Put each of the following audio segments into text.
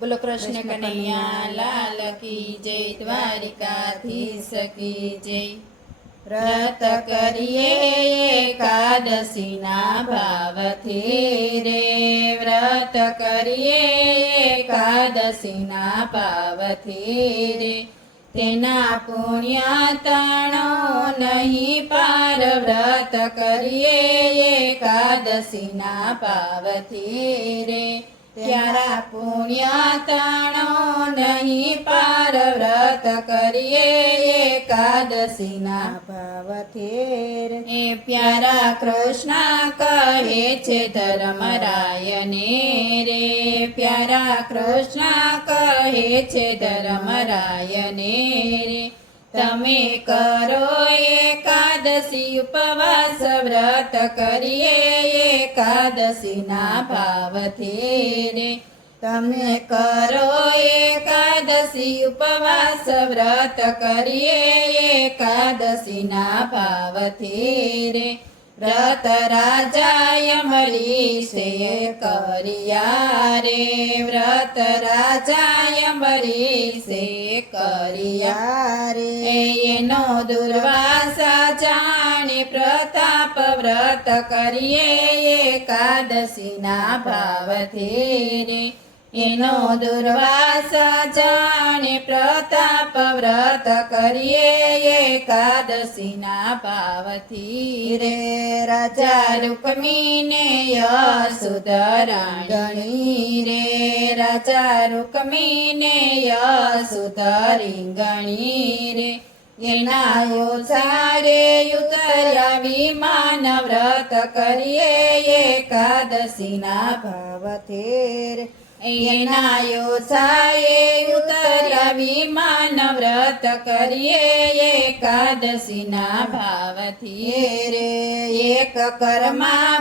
બોલો કૃષ્ણ કનૈયા લાલ કી જય, દ્વારિકાધીશ કી જય। વ્રત કરીએ એકાદશીના ભાવથી રે, વ્રત કરીએ એકાદશીના ભાવથી રે, તેના પુણ્ય તાણો નહીં પાર, વ્રત કરીએ એકાદશીના ભાવથી રે, ત્યારા પુણ્ય તાણો નહીં પાર, વ્રત કરીએ એકાદશીના ભાવથી રે। એ પ્યારા કૃષ્ણ કહે છે ધર્મરાયને રે, પ્યારા કૃષ્ણ કહે છે ધર્મરાયને રે, તમે કરો એકાદશી ઉપવાસ, વ્રત કરીએ એકાદશીના ભાવથી રે, તમે કરો એકાદશી ઉપવાસ, વ્રત કરીએ એકાદશીના ભાવથી રે, વ્રત રાજાય મરીશે કર્યા રે, વ્રત રાજાય મરીશે કર્યા રે, એનો દુર્વાસા જાણે પ્રતાપ, વ્રત કરીએ એકાદશીના ભાવથી રે, એનો દુર્વાસા જાણે પ્રતાપ, વ્રત કરીએ એકાદશીના ભાવથી રે, રાજા રૂકમીને યશોધરાણી રે, રાજા રૂકમીને યશોધરીંગણી રે, એના ઓછારે ઉતર્યા વિમાન, વ્રત કરીએ એકાદશીના ભાવથી રે, એના ઓછાએ ઉતર્યા વિમાન, વ્રત કરીએ એકાદશીના ભાવથી રે, એક કર્મા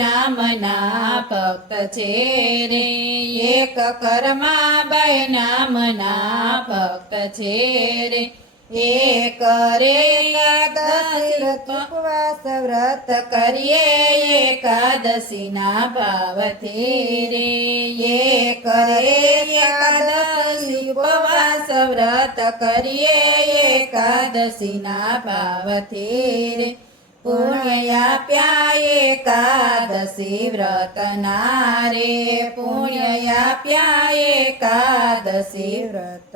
નામના ભક્ત છે રે, એક કર્મા નામના ભક્ત છે રે, એ કરે એકાદશી ઉપવાસ, વ્રત કરીએ એકાદશીના ભાવથી રે, એ કરે એકાદશી ઉપવાસ, વ્રત કરીએ એકાદશીના ભાવથી રે, પુણ્ય આપ્યા એકાદશી વ્રતના રે, પુણ્ય આપ્યા એકાદશી વ્રત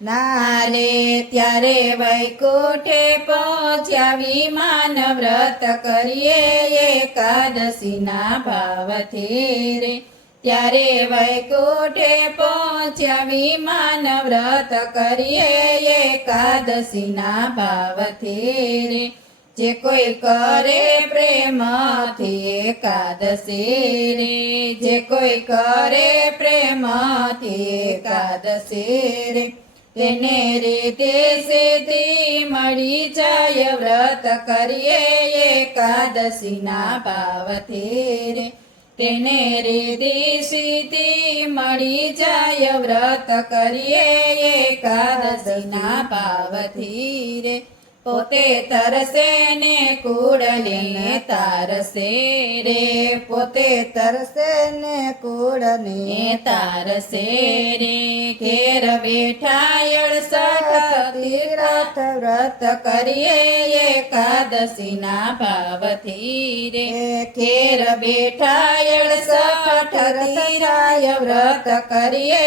નારે, ત્યારે વૈકુંઠે પહોંચ્યા વિમાન, વ્રત કરીએ એકાદશીના ભાવથી રે, ત્યારે વૈકુંઠે પહોંચ્યા વિમાન, વ્રત કરીએ એકાદશીના ભાવથી રે, જે કોઈ કરે પ્રેમથી એકાદશી રે, જે કોઈ કરે પ્રેમથી એકાદશી રે, તેને રીતિ સિદ્ધિ મળી જાય, વ્રત કરીએ એકાદશીના ભાવથી રે, તેને રીતિ સિદ્ધિ મળી જાય, વ્રત કરીએ એકાદશીના ભાવથી રે, પોતે તરસે ને કુળને તારસે રે, પોતે તરસે ને કુળને તારસે રે, ઘેર બેઠા 68 તીર્થ, વ્રત કરીએ એકાદશીના ભાવથી રે, ઘેર બેઠા 68 તીર્થ, વ્રત કરીએ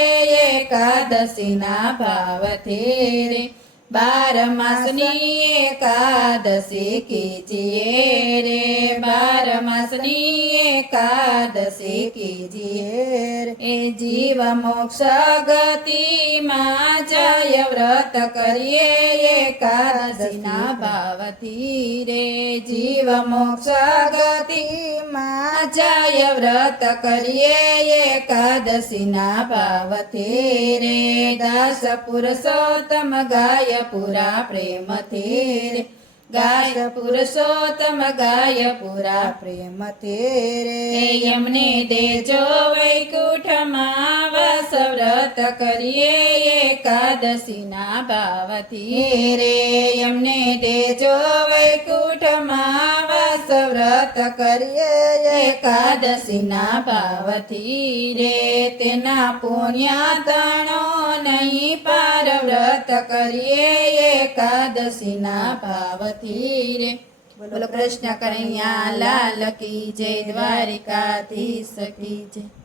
એકાદશીના ભાવથી રે, 12 માસની એકાદશી કીજીએ રે, 12 માસની એકાદશી કીજીએ રે, એ જીવ મોક્ષ ગતિમાં જાય, વ્રત કરીએ એકાદશીના ભાવથી રે, જીવ મોક્ષ ગતિમાં જાય, વ્રત કરીએ એકાદશીના ભાવથી રે, દાસ પુરુષોત્તમ ગાય પૂરા પ્રેમથી રે, ગાય પુરુષોત્તમ ગાય પૂરા પ્રેમથી રે, એમને દેજો વૈકુંઠમાં વાસ, વ્રત કરીએ એકાદશીના ભાવથી રે, એમને દેજો વૈકુંઠમાં વાસ, ઉપવાસ વ્રત કરીએ એકાદશીના ભાવથી રે તેના પુણ્ય તણો નહીં પાર વ્રત કરીએ એકાદશીના ભાવથી રે બોલો કૃષ્ણ કનૈયા લાલ કી જય દ્વારિકાધીશ કી જય